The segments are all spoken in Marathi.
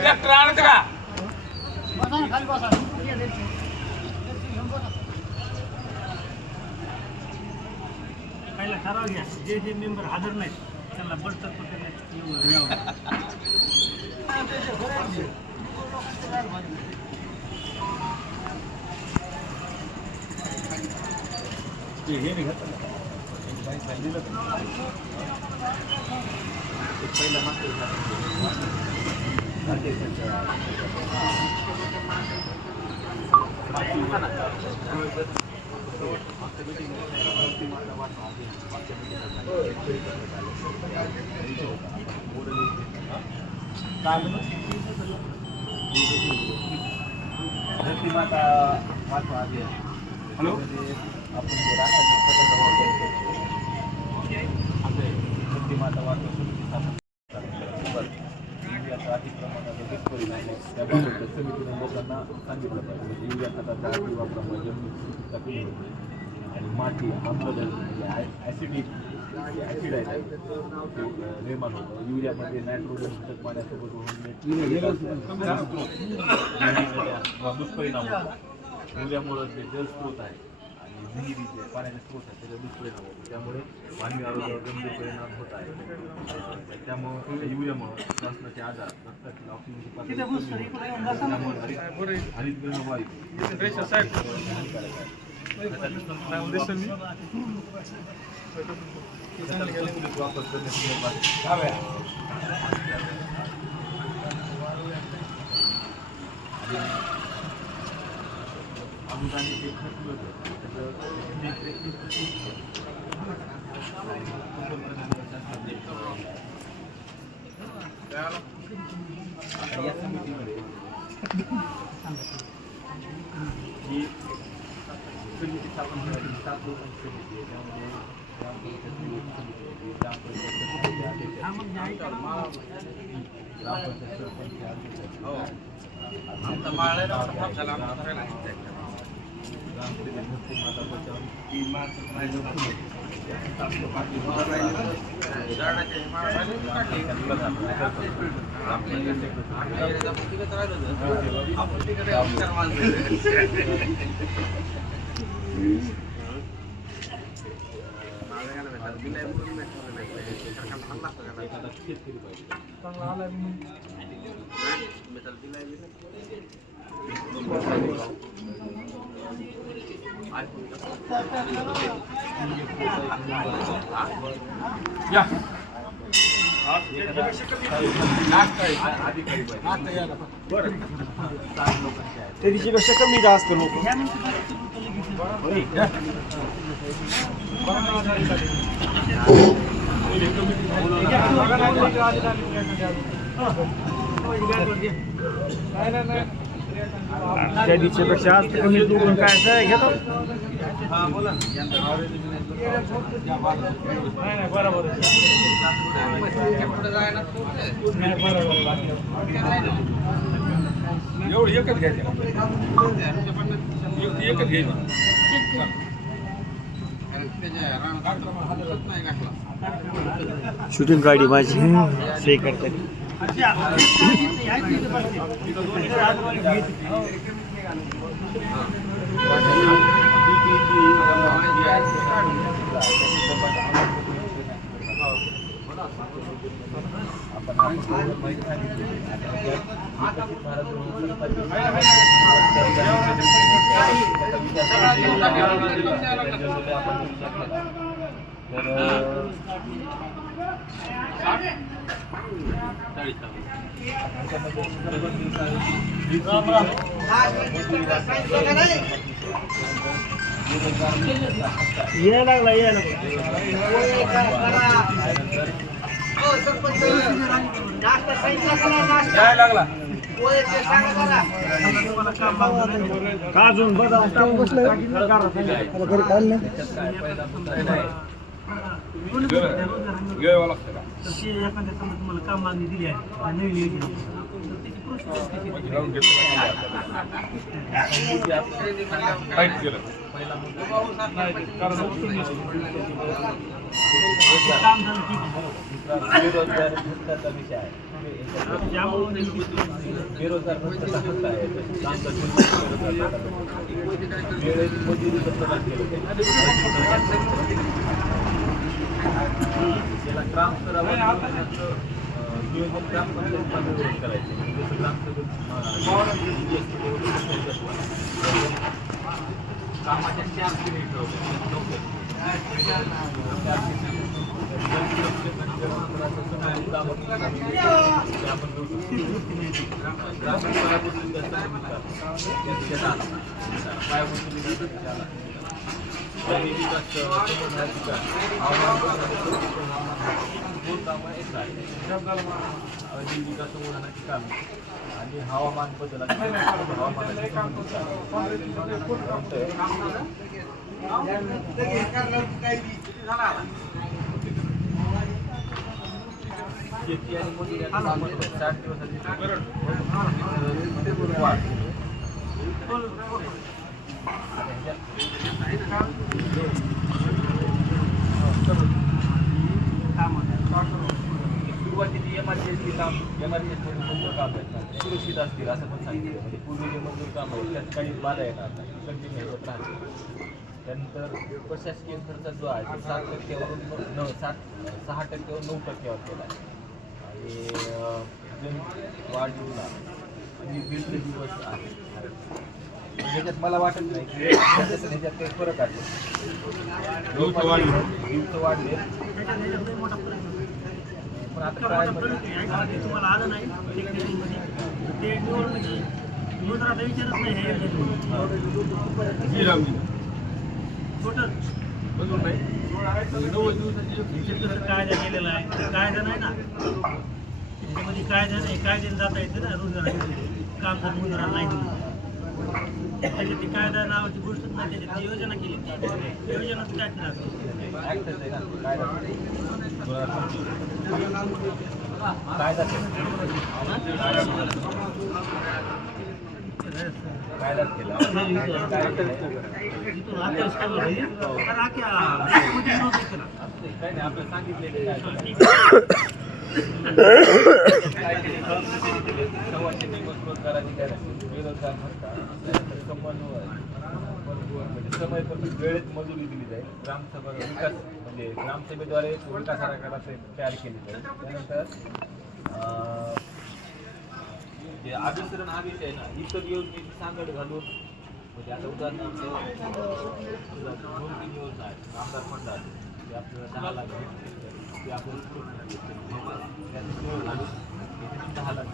ट्रॅक्टर आणत का पहिला ठराव घ्या जे जे मेंबर हजर नाहीत त्यांना बडतर्फ माता वाचवा आधी हॅलो आपण जे रासायनिक खताचा वापर करतो धरती माता वाचवा युरियाचा अति प्रमाणात दुष्परिणाम त्याबाबत समितीने लोकांना सांगितलं पाहिजे. युरिया खताचा अति वापरामुळे जमिनीची सुपीकता कमी होते आणि माती आम्लधर्मी म्हणजे ॲसिडिक ॲसिड आहे ते निर्माण होतं. युरियामध्ये नायट्रोजन घटक पाण्यासोबत होऊन दुष्परिणाम होतो. युरियामुळं जे जलस्रोत आहे आणि विहिरी जे पाण्याचे स्रोत आहे त्याचा दुष्परिणाम होतो. त्यामुळे मानवी आरोग्यावर गंभीर परिणाम होत आहे. त्यामुळे युरियामुळे श्वासनाचे आजार रक्तातील ऑक्सिजनची पातळी त्यामुळे हरितगृह वायू वापर करण्यासंदर्भात अनुदानित जे खत होतं त्याचं या समितीमध्ये ही समिती स्थापन करायची 7 लोकांची समिती आहे. त्यामध्ये ग्रामपंचायत त्याच्यापेक्षा कमी जास्त लोक त्या दिवशीपेक्षा आज कमी लोक काय घेतो. बरोबर एवढं एकच घ्यायचं एकच घ्यायचं शूटिंग गाडी माझी से करते ये लागला ये लागला काजून बदाम टाकून बसलं घरी काढलं घ्यावं लागतं का एखाद्या तुम्हाला काम मागणी दिली आहे नवीन योजना टाईट केलं पहिला मुद्दा काम झालं ठीक आहे. बेरोजगार भत्त्याचा विषय आहे. त्यामुळे बेरोजगार भत्त्याचा हक्क आहे. कामगार बेरोजगार वेळेत मजुरी प्रदान केलं पाहिजे. त्याला ग्रामस्तरावर नियोजन ग्रामपंचायत करायचे. जसं कामाच्या 4 श्रेणी ठरवल्या. संवर्धनाची कामे आणि हवामान बदलाची शेती आणि मजुरी 60 दिवसाची वाढ. सुरुवातीची एमआरजीएसची काम एमआरजीएसमध्ये मजूर काम आहेत ना सुरक्षित असतील असं पण सांगितलं. म्हणजे पूर्वी जे मजूर काम आहे त्या ठिकाणी बाधा येणार नाही, कंटिन्यू होत राहते. त्यानंतर प्रशासकीय खर्च जो आहे तो 7%वरून 6%वर 9%वर केला आहे. आणि वाढीवला आणि 1.5 दिवस आहे. ह्याच्यात मला वाटत नाही की ह्याच्यात काही फरक आहे. दिवस वाढले पण आता काय तुम्हाला आलं नाही ते मजुराचा विचारच नाही हे टोटल कायदा केलेला आहे. कायदा नाही ना त्याच्यामध्ये कायदा नाही. कायद्याने जाता येते ना रोजगारासाठी काम जर मजुराला नाही दिलं त्याच्यात ती कायदा नावाची गोष्टच नाही. त्याच्यात ती योजना केली योजनाच काय केलं कायदाच केला. काय नाही आपल्याला सांगितलेले सव्वाशे दिवस रोजगाराची काय बेरोजगार भत्ता म्हणजे समय पण वेळेत मजुरी दिली जाईल. ग्रामसभा विकास म्हणजे ग्रामसभेद्वारे विकास आराखडा तयार केली जाईल. त्यानंतर जे अभिसरण हा विषय आहे ना इतर योजनेची सांगड घालून म्हणजे आता उदाहरणार्थ 2-3 योजना आहेत. आमदार फंड आहे ते आपल्याला 10 लाख ते आपण 10 लाख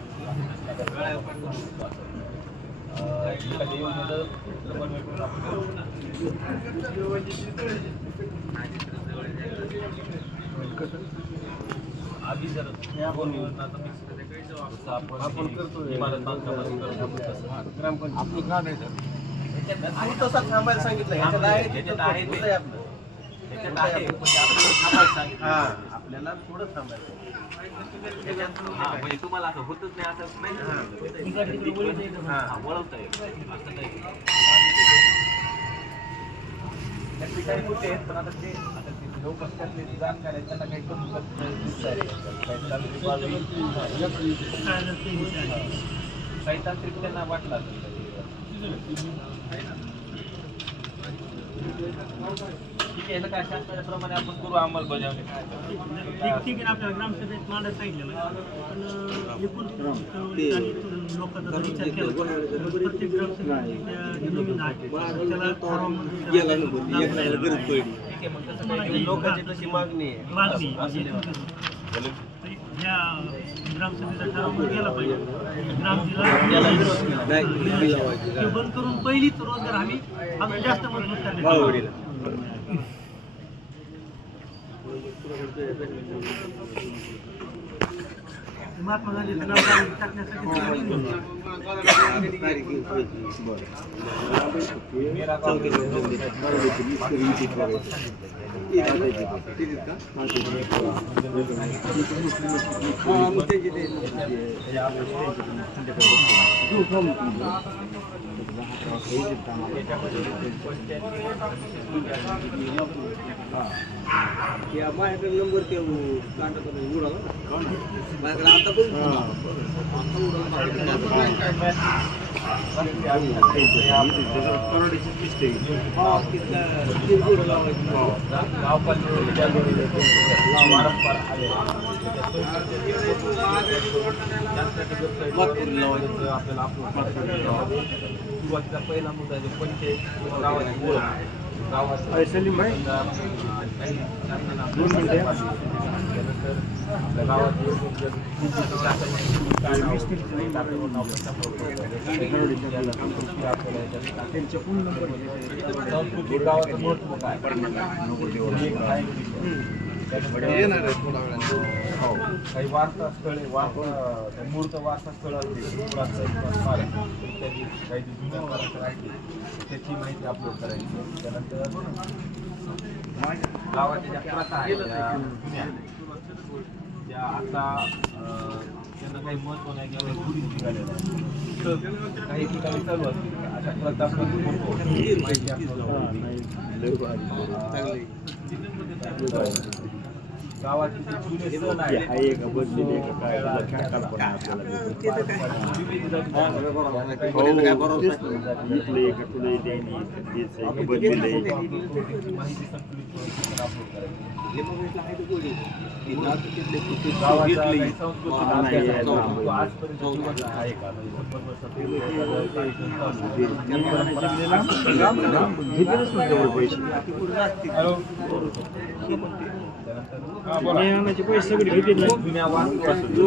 एखाद्या योजनेचं समन्वय करून आपण आधी जर दोन योजनाचं मिक्स आपण करतो इमारत बांधकामाचं आपलं का नाही तसा थांबायला सांगितलं ह्याच्यात आहे आपल्याला थोडं थांबायचं म्हणजे तुम्हाला असं होतच नाही असं नाही वळवता येईल असं नाही. त्याचे काही मुद्दे आहेत पण आता ते लोक त्यातले जाणकार आहेत त्यांना काही कमी काही तांत्रिक त्यांना वाटला ठीक आहे. काय शासनाप्रमाणे आपण करू अंमलबजावणी काय ठीक आहे ना. आपल्याला ग्रामसभेत मांडायला सांगितलेलं पण एकूण लोकांचा जर विचार केला प्रत्येक ग्रामसभेत नवीन आहे त्याला लोकांची कशी मागणी आहे ह्या ग्रामसभेचा ठराव गेला पाहिजे. ग्रामजीला बंद करून पहिलीच रोजगार आम्ही अजून जास्त मजबूत करण्यात महात्मा गांधीचं नाव टाकण्यासाठी माझ्याकडे नंबर ते उडाला माझ्याकडे आता पण वारंवार आले आपल्याला सुरुवातीचा पहिला मुद्दा जो पंचायत गावाची ओळख गावात सलीम भाई दोन मिनिटं त्यानंतर आपल्या गावात संस्कृती गावाचं महत्व काय काही वारसा स्थळे मूर्त वारसा स्थळ असते स्मारक इत्यादी काही जुन्या परंपरा आहेत त्याची माहिती अपलोड करायची. त्यानंतर गावाच्या ज्या प्रथा आहेत त्या जुन्या ज्या आता त्यांना काही महत्व नाही किंवा गुढी निघालेल्या आहेत काही ठिकाणी चालू असतील अशा प्रथा माहिती गावाची जी जुने सण आहेत पैसे सगळे घेतले जुन्या वास्तू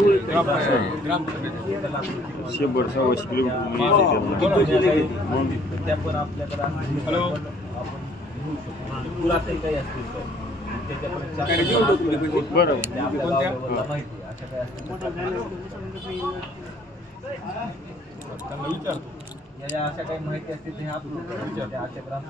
100-150 किलोमीटर त्या पण आपल्याकडे पुरातन काही असतील बरोबर आपल्याला माहिती अशा काही असतील या अशा काही माहिती असतील ते आपण अशा ग्राम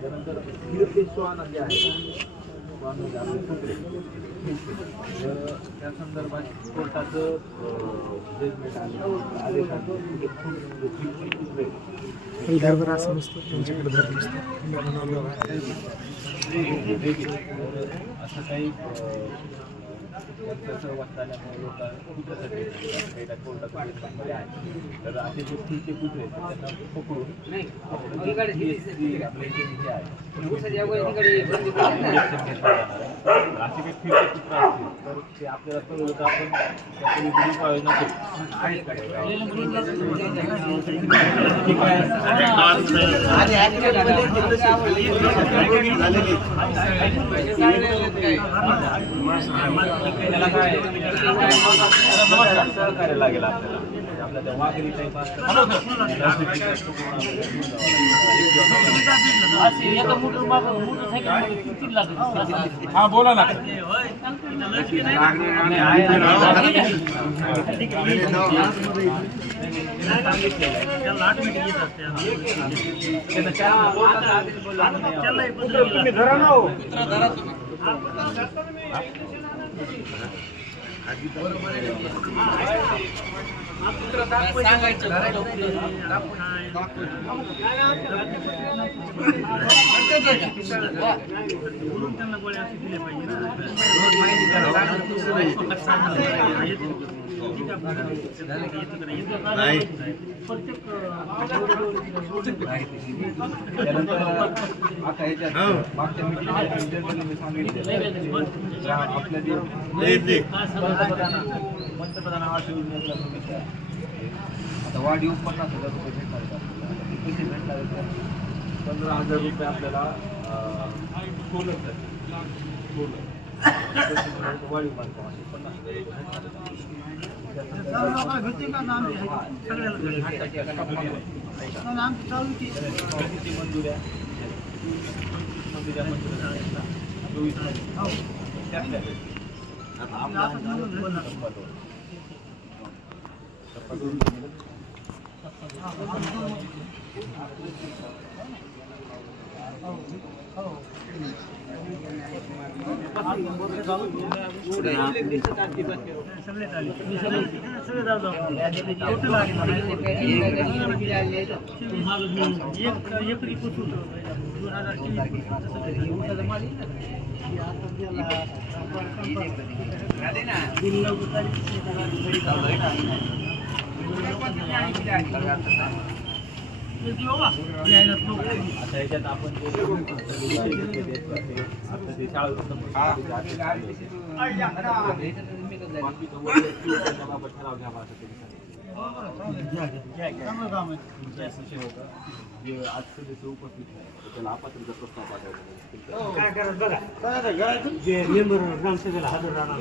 त्यानंतर कीर्तिश्वान जे आहे त्या संदर्भात कोर्टाचं जजमेंट धर्म असं नसतं त्यांच्याकडे धर्म नसतं असं काही सर्वात झाल्यामुळे लोकांना कोर्टामध्ये आहे तर असे जे ठीके कुत्रे त्यांना पकडून आपल्या इथे जे आहे असे काही फिरते कुत्रा असतील तर ते आपल्याला कळलं तर आपण त्याकडे उपाययोजना करू त्याला काय सहकार्य लागेल आपल्याला आपल्या त्या वाघरी टाईप असतात हा बोला ना तुम्ही धरा ना हो त्यांना गोळ्या असे दिले पाहिजे आता ह्याच्यात मागच्या मीटिंगमध्ये मी सांगितलं आपल्या जे पंतप्रधान आवास योजनेचा आता वाढीव 50,000 रुपये भेटणार आहेत आपल्याला ते कसे भेटणार आहेत 15,000 रुपये आपल्याला सोलर वाढीव बांधकाम 50,000 सगळे आले सगळे जाऊ टोटल आले एकरीपासून 2023 आता ह्याच्यात आपण जे आता ते शाळेत ठराव घ्यावा असं त्यांनी विषय होता जे आज सदस्य उपस्थित नाही त्याला अपात्रता प्रस्ताव पाठवला काय करत बघा जे मेंबर ग्रामसभेला हजर राहणार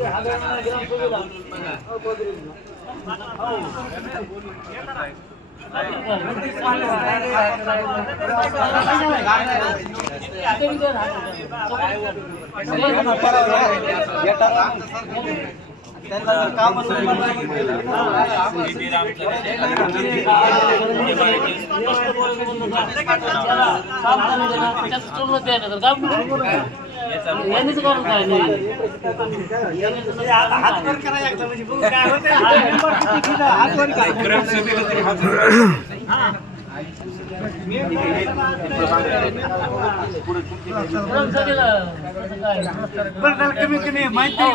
कमी कमी माहिती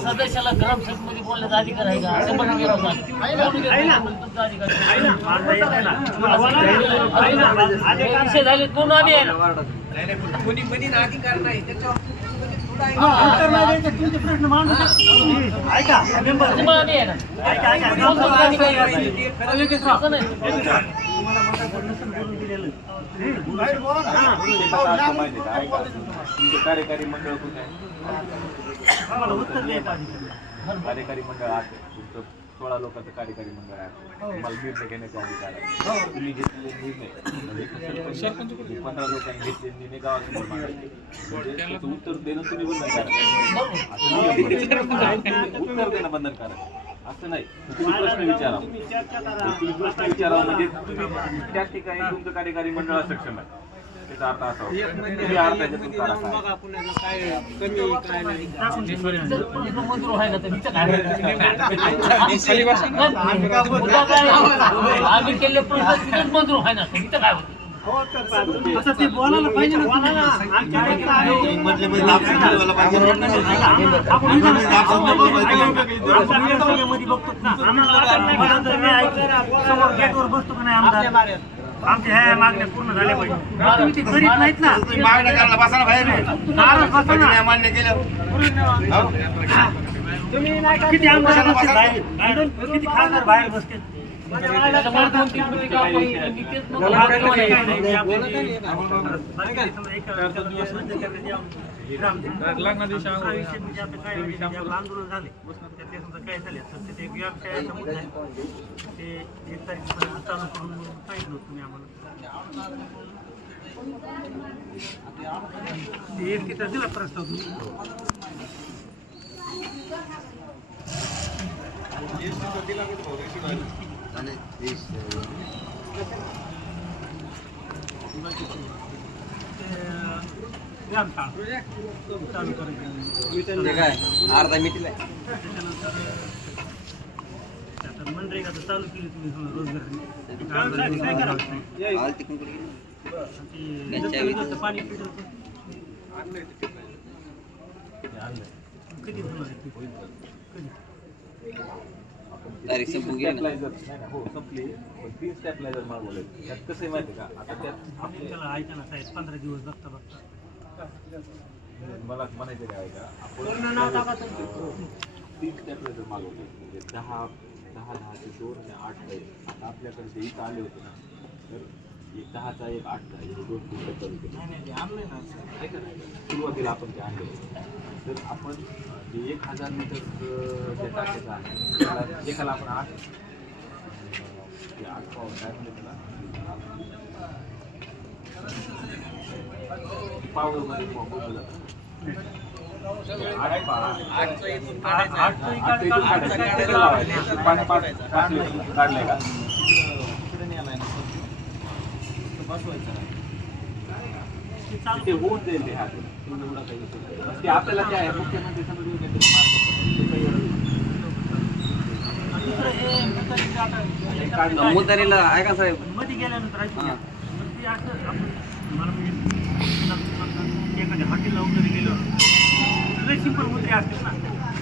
सदस्याला ग्रामसभेमध्ये बोलण्याचा अधिकार आहे का असं पण विषय झाले दोन आम्ही आहे ना तुमचे प्रश्न मांडू ऐका आम्ही आहे ना असं नाही तुम्हाला मतदान बोलून दिलेलं तुमचे कार्यकारी मंडळ कुठे आहे आम्हाला उत्तर द्यायचं कार्यकारी मंडळ आहे तुमचं 16 लोकांचं कार्यकारी मंडळ आहे तुम्हाला निर्णय घेण्याचा अधिकार आहे तुम्ही घेतलेले निर्णय 15 लोकांनी घेतलेले निर्णय गावासमोर मांडायचे म्हणजे त्याचं उत्तर देणं तुम्ही बंधनकारक उत्तर देणं बंधनकारक असं नाही तुम्ही प्रश्न विचारा तुम्ही प्रश्न विचारा म्हणजे तुम्ही त्या ठिकाणी तुमचं कार्यकारी मंडळ सक्षम आहे त्याचा अर्थ असा मंजूर आहे ना आम्ही केले मंजूर आहे ना तिथं काय होतं ते बोलायला पाहिजे समोर गेटवर बसतो का नाही आमदार आमच्या ह्या मागण्या पूर्ण झाल्या पाहिजे तुम्ही ते करीत नाहीत ना मागण्या करायला बसायला बाहेर मान्य केलं किती आमदार किती खासदार बाहेर बसते आंदोलन झाले काय झाले ते व्यवसायाचा मुद्दा आहे ते 1 तारखेपर्यंत चालू करून सांगितलं तुम्ही आम्हाला एक तिथं दिला प्रस्ताव चालू करायचं अर्धा मिटिंग मनरेगाचं चालू केली तुम्ही रोजगार पाणी कधी हो संपली पण 3 स्टॅपलायझर मागवले त्यात कसं आहे माहिती का आता त्यात आपल्याला ऐका ना साहेब 15 दिवस बघता बघता मला म्हणायचं काय का आपण 3 स्टॅपलायझर मागवले म्हणजे 10 चे 2 आणि 8 चे आता आपल्याकडे जे इथं आले होते ना तर 10चा 1 8चा हे 2 पुस्तक चालू केले सुरुवातीला आपण ते आणले होते तर आपण जे 1000 लिटर जे टाकायचं आहे त्याला एकाला आपण 8 पाव काय म्हणते त्याला पावडरमध्ये मोठं जातं बसवायचं नाही. ते चालू ते होऊन जाईल ते हात एवढा काही विषय नाही. ते आपल्याला काय आहे मुख्यमंत्री समोर येऊन येते दुसरं हे मुतारीचं आता मुतारीला ऐका साहेब, मध्ये गेल्यानंतर ऐकून घ्या. पण ते असं आपण मला म्हणजे एखाद्या हॉटेलला वगैरे गेलो लय सिंपल मुद्रे असतील ना,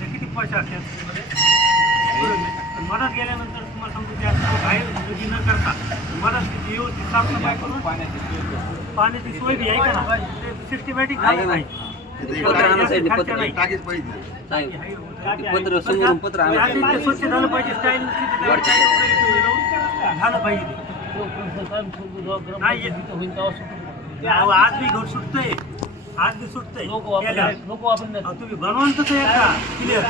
ते किती पैसे असतात मधात गेल्यानंतर तुम्हाला सांगतो त्या बाहेर गर्दी न करता मधात तिथे व्यवस्थित साफसफाई करून पाण्याची सोय बी आहे का ना, ते सिस्टमॅटिक झालं नाही. पत्र आणा साहेब, पत्र नाही. साहेब, ते पत्र समोरून पत्र आणा आधी ते स्वच्छ झालं पाहिजे, स्टाईल झालं पाहिजे ते. आज बी घर सुटतंय, आज बी सुटतंय. लोक वापरून अहो, तुम्ही बनवून तसं एकदा क्लिअर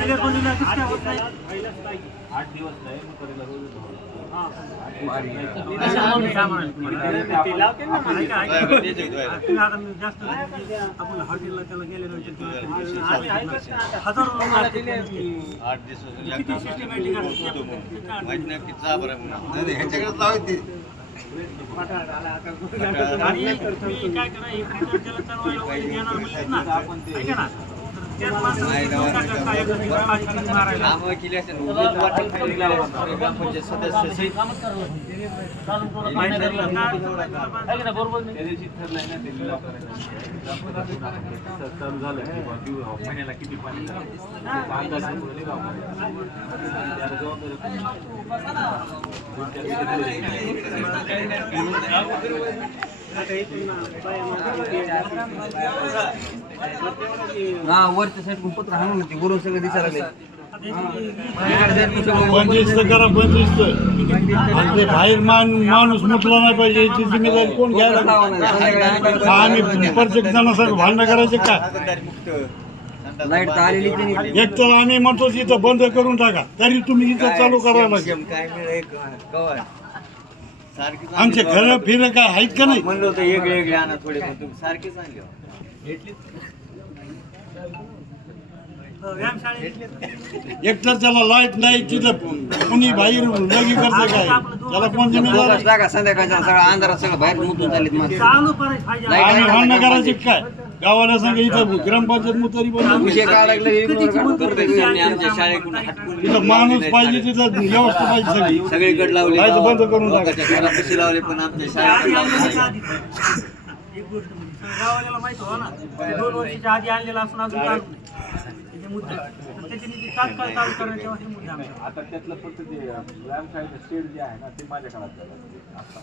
क्लिअर बनवलं कसं काय होत नाही. 8 दिवस नाही मग करेला रोज जास्त आपण हॉटेलला त्याला गेल्यानंतर हजारो लोक किती सिस्टमॅटिक आणि तुम्ही काय करा एक मोटर त्याला चालवायला वगैरे देणार म्हणतात ना, ऐका ना, तर त्याच माणसाला मारायला बरोबर त्या दिवशी ठरलंय ना ते लिलाव करायचं. चालू झालं की बा महिन्याला किती पाणी लागतं. अंदाज समोर लिलाव करायचा. त्याला जबाबदारी हा वरच्या साईड पत्र आणून ते वरून सगळं दिसायला लागले. बंदिस्त करा, बंदिस्त. आणि ते बाहेर माणूस मुतला नाही पाहिजे, याची जिम्मेदारी कोण घ्यायला लागेल? आम्ही प्रत्येक जणांसाठी भांडणं करायचे का? लाईट तर आलेली की नाही? एक तर आम्ही म्हणतो इथं बंद करून टाका, तरी तुम्ही इथं चालू करायला लागेल. आमचे घरं फिरं काय आहेत का नाही? म्हणलं होतं वेगळे वेगळे आणा थोडे, पण तुम्ही सारखेच आणले. एक तर त्याला लाईट नाही, तिथं कोणी बाहेर लगी करते काय? त्याला कोण जिम्मेदार आहे? जागा संध्याकाळच्या सगळं अंधारात सगळं बाहेर मुतून चाललीत माणसं. चालू करायचं पाहिजे. आम्ही भांडणं करायचे काय? गावाला सांगा इथं ग्रामपंचायत मुतारी बंद. विषय काढायला आमच्या शाळेकडून हटकून तिथं माणूस पाहिजे, तिथं व्यवस्था पाहिजे सगळी. सगळीकडे लावली. लाईट बंद करून टाका. लोकांच्या घरापाशी लावले, पण आमच्या आधी शाळेकडे आणलेलं लावले. आधी. एक गोष्ट म्हणजे गावाला माहिती हो ना, 2 वर्षाच्या आधी आणलेला असून अजून चालू नाही. त्याचे मुद्दे त्याच्याने ते तात्काळ चालू करण्याचे हे मुद्दे आमचे. आता त्यातलं फक्त ते व्यायामशाळेचं शेड जे आहे ना ते माझ्या काळात झालं आता.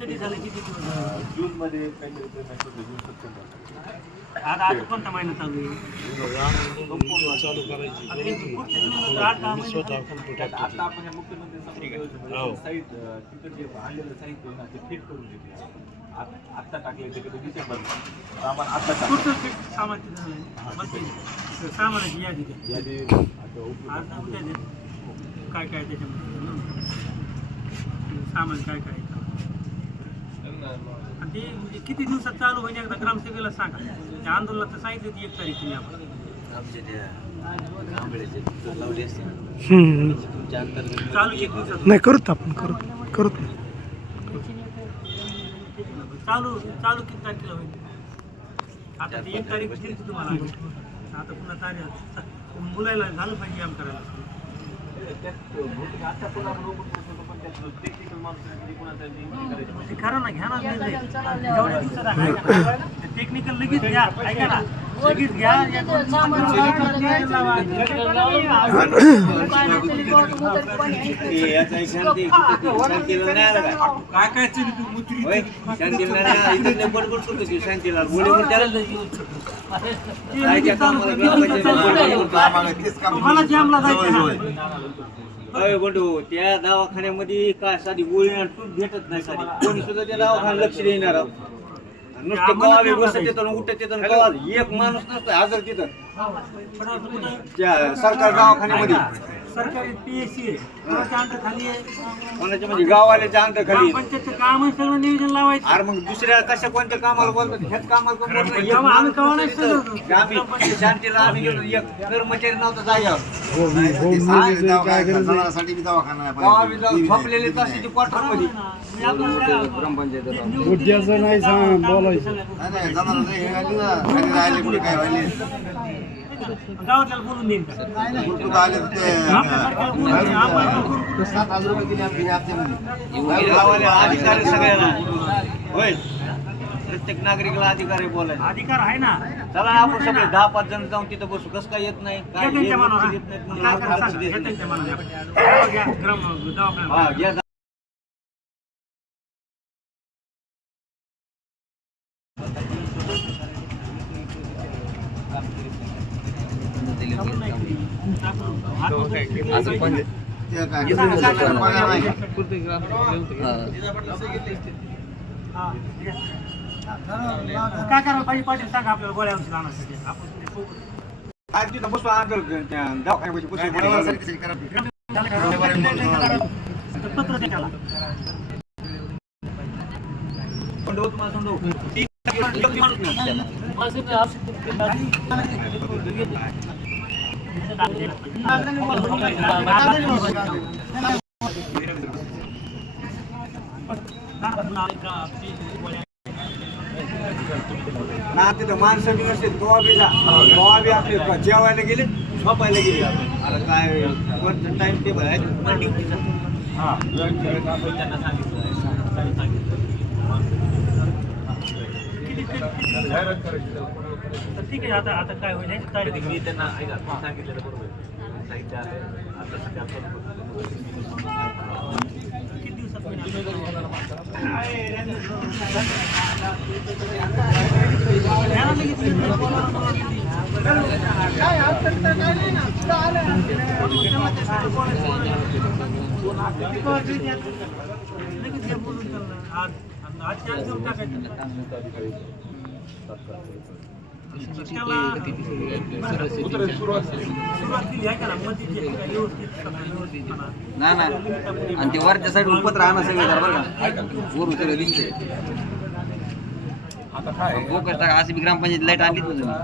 कधी झालं किती दिवस झाले? जूनमध्ये काहीतरी पेमेंट होतं, जून सप्टेंबर. आता कोणता महिना चालू आहे? चालू करायची. आता हे पुढच्या जूनला 8-10 महिने झाले. आता आपण या मुख्यमंत्री समोर साईट तिकडे जे आणलेलं साहित्य आहे ना ते फिट करून घेतलं. आत्ता टाकले ते कधी डिसेंबर सामान आत्ता टाकलं. कुठं fit सामान किती झालंय? बघते. सामानाची यादी द्या. यादी आता उपलब्ध आज नाही उद्या द्या. काय काय त्याच्यामध्ये सामान काय काय आहे. आणि ते म्हणजे किती दिवसात चालू होईल एकदा ग्रामसेवेला सांगा. त्या आंदोलनात सांगितलं ती 1 तारीख तुम्ही आपण आमच्या त्या कांबळेचे लावले असते ना. तुमच्या अंतर्गत चालू 1 दिवसात नाही करूत आपण करूत नाही. चालू चालू किती तारखेला होईल? आता ती 1 तारीख दिली तुम्हाला. आता पुन्हा तारीख मुलायला झालं पाहिजे आम करायला. आता पण आपण ओपन करतो, पण त्यात टेक्निकल माणसं कोणाचा करायचं ते खरं ना, घ्या ना निर्णय. जेवढ्या दिवसात आहे का? ते टेक्निकल लगेच घ्या, ऐका ना, लगेच घ्या. या 2 दिवसात लावा. काय काय शांतीला बडबड करतो की शांतीला गोळी म्हणून त्याला काय कामाला तुम्हाला जामला जायचं ना. अय बंडू, त्या दवाखान्यामध्ये काय साधी गोळी आणि तूप भेटत नाही. साधी कोणी सुद्धा त्या दवाखान्यात लक्ष देणार आहोत. नुसतं कवा बी बसत येतं आणि उठत येतं आणि कवा एक माणूस नसतं हजर तिथं त्या सरकार दवाखान्यामध्ये. सरकारी PSC आहे कोणाच्या अंडर खाली आहे कोणाच्या म्हणजे गाववाल्याच्या अंत खाली ग्रामपंचायतचं काम आहे सगळं नियोजन लावायचं अरे मग दुसऱ्या कशा कोणत्या कामाला बोलतात ह्याच कामाला कोण बोलत नाही. तेव्हा आम्ही कवा नाही तिथं सगळं आम्ही शांतीला आम्ही गेलो एक कर्मचारी नव्हता जाग्यावर जनावरांसाठी बी दवाखाना आहे गावा पाहिजे. बी जाऊन झोपलेले तशाची क्वार्टरमध्ये मुद्द्याचं नाही सांग बोलायचं नाही, जनावरं हे आली ना, खाली राहिले कुठे काय व्हायले. गावातल्या बोलून देईन का कुठं आले तर ते आपल्यासारख्याला बोलून देईन. आपण करू. 7,000 रुपये दिले आमच्या हप्त्यामध्ये. गावाले अधिकारी सगळ्यांना होय प्रत्येक नागरिकाला अधिकार आहे बोलायचा अधिकार आहे ना चला ना आपण सगळे 10-5 जण जाऊन तिथं बसू कसं काय येत नाही काय हे त्यांच्या मनावर येत आहे. नाहीत म्हणून काय आपण करायचं लक्ष सांगा. देत हे नाही. त्यांच्या मनावर आहे. घ्या, दवाखान्यात. हा घ्या ते काय पगार नाही. हा, घ्या. काय करायला पाहिजे पाटील सांगा आपल्याला गोळ्या औषध आणण्यासाठी आपण ते बघू. आज तिथं बसू अंतर त्या दवाखान्यापाशी बसू जनावरांसाठी कशी करा. पत्र द्या त्याला. संडो तुम्हाला संडो ना तिथं माणसं बी नसते गोवा बी जा गोवा बी आपले जेवायला गेले झोपायला गेले आता काय टाइम टेबल आहे तर ठीक आहे आता काय होईल याची तारीख मी त्यांना ऐका सांगितलेलं बरोबर आहे. साहित्य आलंय. आता सध्या किती दिवसात होईल? लगेच हे बोलून चाललं. आजच्या आज देऊन टाकायचं. सुरुवात दिली आहे का ना मध्ये जे काय व्यवस्थितपणा. ना ना आणि ते वरच्या साईड पत्र आणा सगळं जरा बरं का वरून सगळं दिसतंय फोकस टाका अशी बी ग्रामपंचायत लाईट आणलीच ना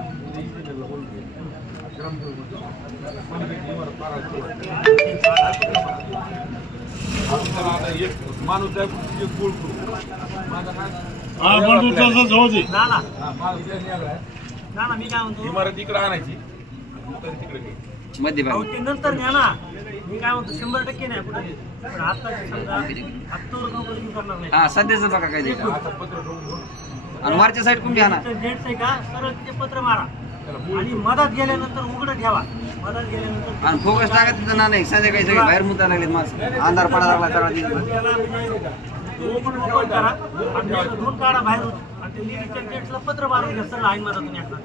माणूस हा बंडू तसंच हो दे. ना ना मी काय म्हणतो इमारत इकडे आणायची तिकडे मध्ये अहो, भाग ते नंतर घ्या ना मी काय म्हणतो 100% नाही कुठे पण आता समजा आत्तावर कंपनी करणार नाही हा सध्याचं बघा काय द्यायचं आणि वरच्या साईड कोण घ्या ना डेट्स आहे का सरळ तिथे पत्र मारा आणि मधात गेल्यानंतर उघडं ठेवा मधात गेल्यानंतर आणि फोकस टाका तिथं ना नाही संध्याकाळी सगळे बाहेर मुद्दा लागलेत माणसं अंधार पडायला लागला सगळा दिवस त्याला म्हणजे ते उघडून ओपन करा आणि त्याला धुवून काढा बाहेरून आणि ते लिहिलेल्या डेट्सला पत्र मारून घ्या सरळ आई मधातून येतात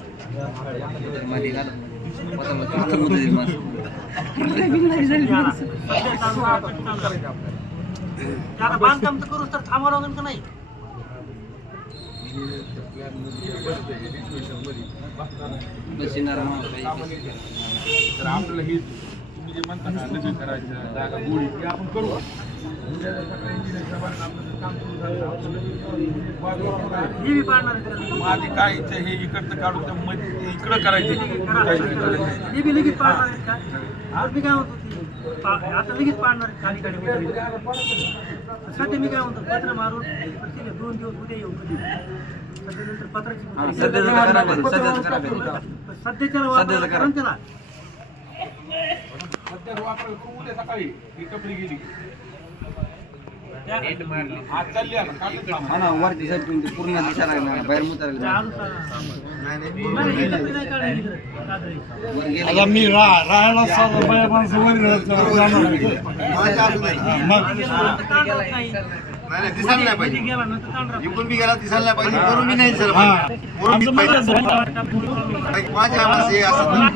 मध्ये घाला. मुद्दा दिली माणसं. त्याला बांधकाम तर करूच तर थांबावं लागेल का नाही बसणार माणूस पाहिजे. तर आपल्याला ही तुम्ही जे म्हणता ना लग्न करायचं जागा गोळी ते आपण करू हे बी पाडणार आहे त्याला. माझे काय इच्छा हे इकडचं काढून त्या मध्ये इकडं करायचे हे बी लगेच पाडणार आहेत का आज मी काय म्हणतो आता लगेच पाडणार आहेत खाली गाडी सध्या मी काय म्हणतो पत्र मारून ठीक आहे 2 दिवस उद्या येऊ कधी सध्या नंतर हा, पत्राची सध्याचं करा पाहिजे, सध्याचं करा पाहिजे. सध्याच्याला सध्याचं वापर करा. करा त्याला सध्या वापर करू उद्या सकाळी ही कपडी गेली आज चालली आता काढून थांबा. हा ना वरची साईड तुम्ही पूर्ण दिसायला लागला बाहेर मुद्दा लागला नाही काढायला इकडं. वर गेलं आता मी राहायला साधं बाया माणसं वर जाणार आहे. माझ्या असू दे. मग काढत नाही. नाही, दिसायला नाही पाहिजे. गेला नंतर काढणार. इकडून बी गेला दिसायला नाही पाहिजे करून बी नाही सर हा करून बी आमचं पाहिजे. म्हणणं माझ्या आवाज हे असं नाही.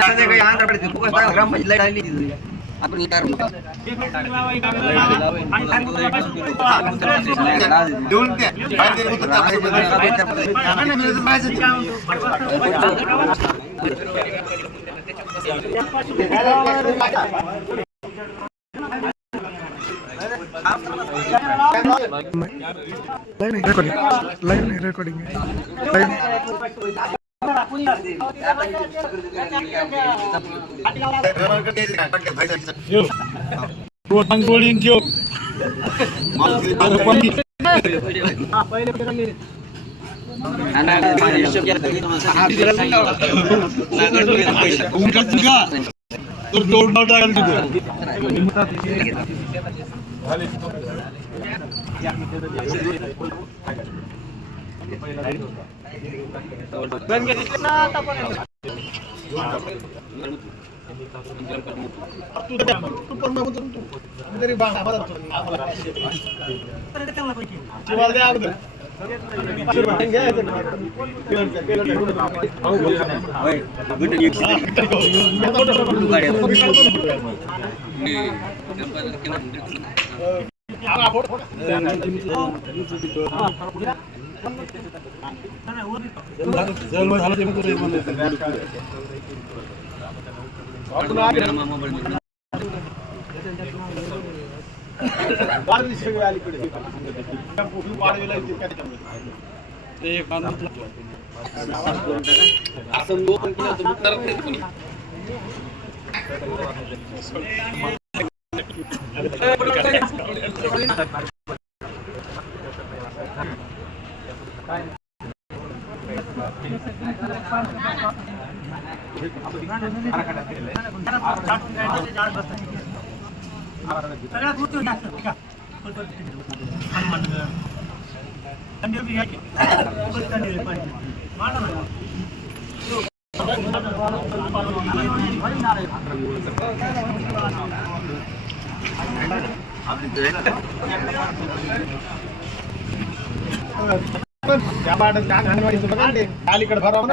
संध्याकाळी अंधार पडते फोकस टाका ग्रामपंचायत लाईट आली तिथं. आपण काय देऊन द्या बाहेर ते उतरतात. मी काय म्हणतो, गोळीन ठेव सगळ्यात मोठं अलीकडे भरावं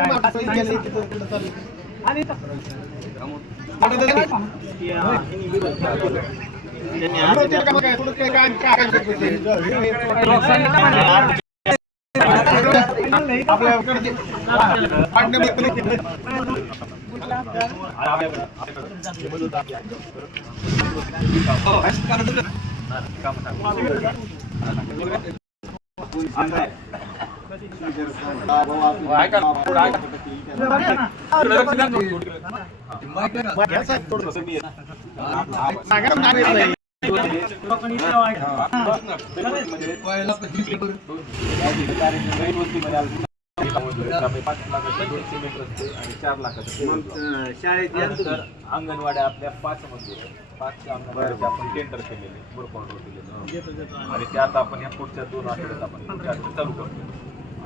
अंगणवाड्या आपल्या 5 मंजूर आहेत. 5 अंगणवाड्याचे आपण टेंडर केलेले वर्क ऑर्डर केलेले आणि त्यात आपण ह्या पुढच्या 2 आठवड्यात आपण पुढच्या आठवड्यात चालू करतो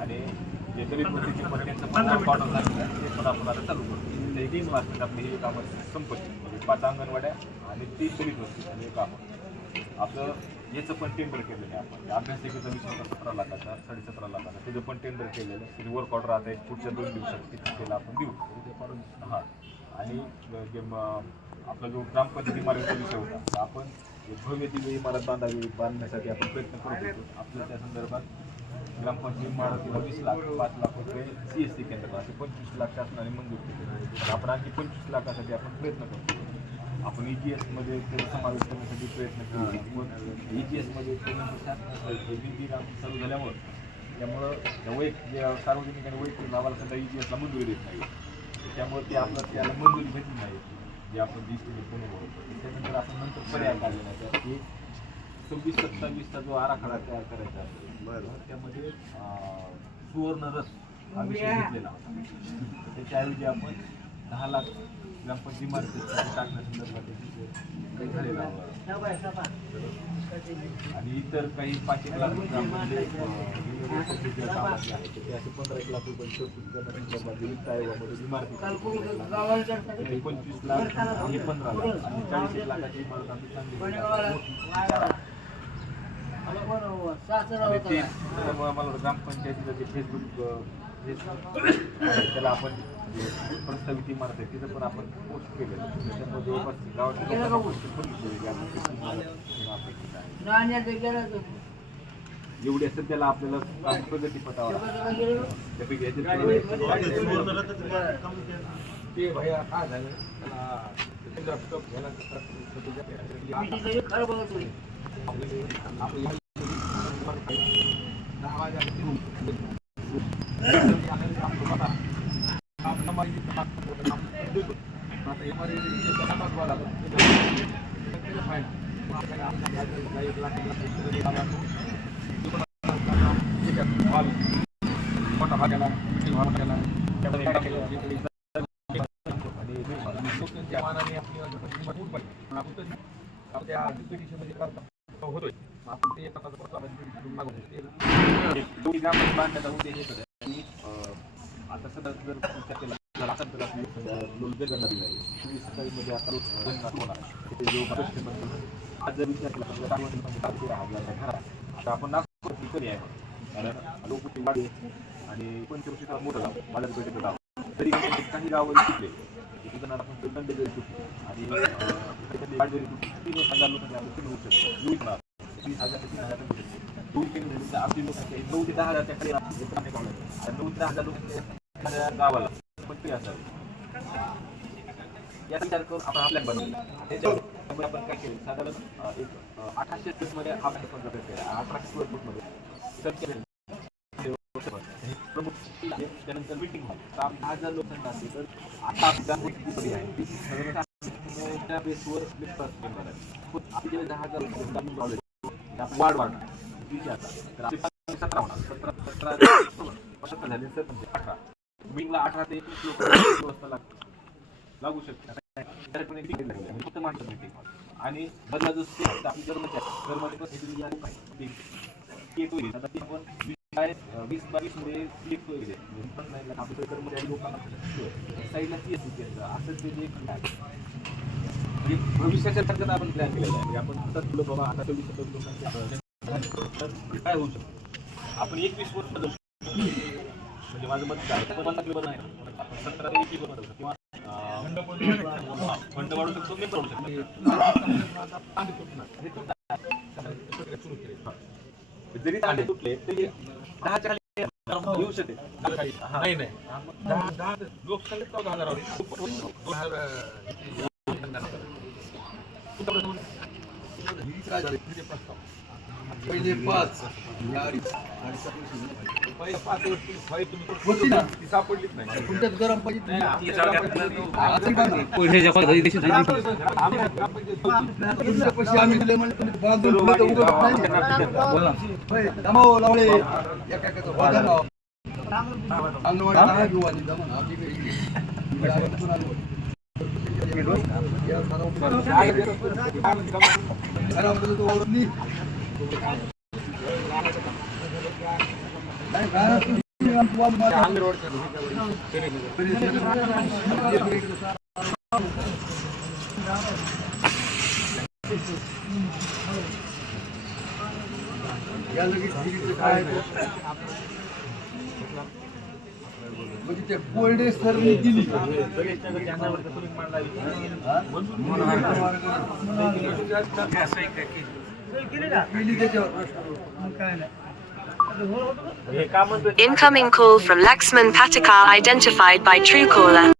आणि जे दलित वस्तीचे पर्यंत वर्क ऑर्डर लागले ते पण आपण आता चालू करतो. ते 1 मार्च आपली ही कामं संपत्ती म्हणजे 5 अंगणवाड्या आणि 3 दलित वस्ती आणि हे कामं आपलं याचं पण टेंडर केलेलं आहे. आपण अभ्यासिकेचा विषय होता 17 लाखाचा 17.5 लाखाचा त्याचं पण टेंडर केलेलं आहे. वर्क ऑर्डर आता पुढच्या 2 दिवसात त्याला आपण देऊ. हां आणि जे आपला जो ग्रामपंचायत इमारतीचा विषय होता तर आपण भव्य दिव्य इमारत बांधण्यासाठी आपण प्रयत्न करत होतो. आपल्या त्या संदर्भात ग्रामपंचायत इमारतीला 20 लाख 5 लाख रुपये CSC केंद्र असे 25 लाख शासनाने मंजूर केले. आपण आणखी 25 लाखासाठी आपण प्रयत्न करतो. आपण EGS मध्ये त्याचा समावेश करण्यासाठी प्रयत्न केला. EGS मध्ये शासनाची चालू झाल्यामुळं त्यामुळं सार्वजनिक आणि वैयक्तिक लाभाला सुद्धा EGS ला मंजुरी देत नाही. त्यामुळे ते आपलं त्याला मंजुरी भेटली नाही जे आपण डिस्ट्रिक्ट पूर्ण करतो. त्यानंतर आपण नंतर पर्याय काढलेला आहे की 26-27चा जो आराखडा तयार करायचा आहे त्यामध्ये सुवर्ण रस हा विषय घेतलेला होता. त्याच्याऐवजी आपण 10 लाख ग्रामपंचायत इमारतीसाठी टाकण्यासंदर्भात काही झालेला होता आणि इतर काही 5-1 लाख ग्रामपंचायत कामाचे आहेत ते असे 15-1 लाख रुपये तरतूद करण्यासंदर्भात वित्त आयोगामध्ये इमारती 25 लाख हे 15 लाख आणि 40 लाखाची इमारत आम्ही चांगली मला ग्रामपंचायतीचं जे फेसबुक त्याला आपण जे प्रस्तावित इमारत आहे तिथं पण आपण पोस्ट केलेलं त्याच्यामध्ये जवळपास गावाच्या एवढी असेल त्याला आपल्याला प्रगती पटावर त्यापैकी ते भैया काय झालं त्याला कप घ्यायला खरं बघत मोठा भाग्याला होतोय आपण ते बांधण्याचा उद्देश आता सध्या जर विचार केला तर आता तर आपली जगन्नाथ आहे 2027 मध्ये आता होणार तिथे जो आज जर विचार केला तर आता आपण नागपूर ठिकाणी आहे कारण लोक वाढे आणि पंचवर्षीचा मोठं गाव बाजारपेठेचं गाव तरी काही गावावर शिकले तिथं आपण दंड जरी सुटले आणि वाढ जरी सुटली 3,000 लोकांनी आपण होऊ शकतो 20,000 ते 3,000 आपली लोकांच्या 9 ते 10,000च्या खाली 9 ते 10,000 लोकांच्या गावाला पण ते असावे याचा विचार करून आपण आपल्या बनवलं त्याच्यामुळे आपण काय केलं साधारण एक 1830 मध्ये आपण केला 1800 स्क्वेअर फूटमध्ये प्रमुख त्यानंतर मीटिंग हॉल 10,000 लोकांना असेल तर आता त्या बेसवर आपले 10,000 लोकांना वाढ वाढणार तर आपली 17 होणार 17 झाले तर 18 मीटिंगला 18 ते 21 लोक व्यवस्था लागू शकते फक्त माणसं मीटिंग आणि बदला जो स्टेट आपली कर्मचारी एक होईल आता ती आपण 20-22 मध्ये क्लिक होईल आपल्याकडे कर्मचारी लोकांना साईडला ती असं ते जे भविष्याच्या संकट आपण प्लॅन केलेला आहे आपण सतत बाबा आता 24 लोकांचे काय होऊ शकतो आपण 21 वर्ष बदलू शकतो म्हणजे माझं मत काय पण 50 किलो नाही आपण 17 ते 21 बदलू शकतो किंवा फंड वाढू शकतो मी वाढू शकतो जरी तांडे तुटले तरी 10च्या खाली येऊ शकते नाही नाही 10 लोकसंख्या 14,000 पहिले 5 होती ना ती सापडलीच नाही गरम पाहिजे आम्ही दिले म्हणजे बांधून लावले म्हणजे ते कोल्डे सरनी दिली Incoming call from Laxman Patakar identified by Truecaller.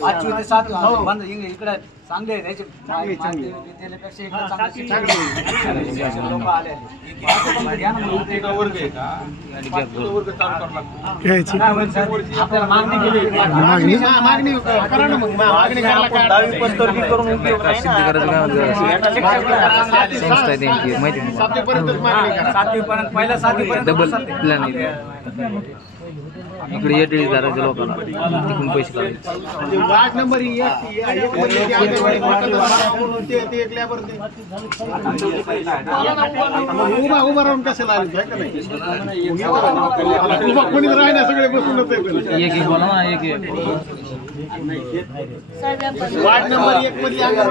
पाचवी ते सात बंद इकडे चांगले आहे त्याचे विद्यालयापेक्षा इकडे चांगले लोक आले आपल्याला मागणी केली मागणी करा ना मग मागणी करून उपयोग नाही ना. सातवीपर्यंत पहिल्या सातवीपर्यंत डबल प्लॅन इकडे येते घराच्या लोकांना तिकडून पैसे काढायचे. वार्ड नंबर उभा राहून कशाला कोणी राहण्या सगळे बसूनच एक बोला ना एक वार्ड नंबर 1 मधली पहिला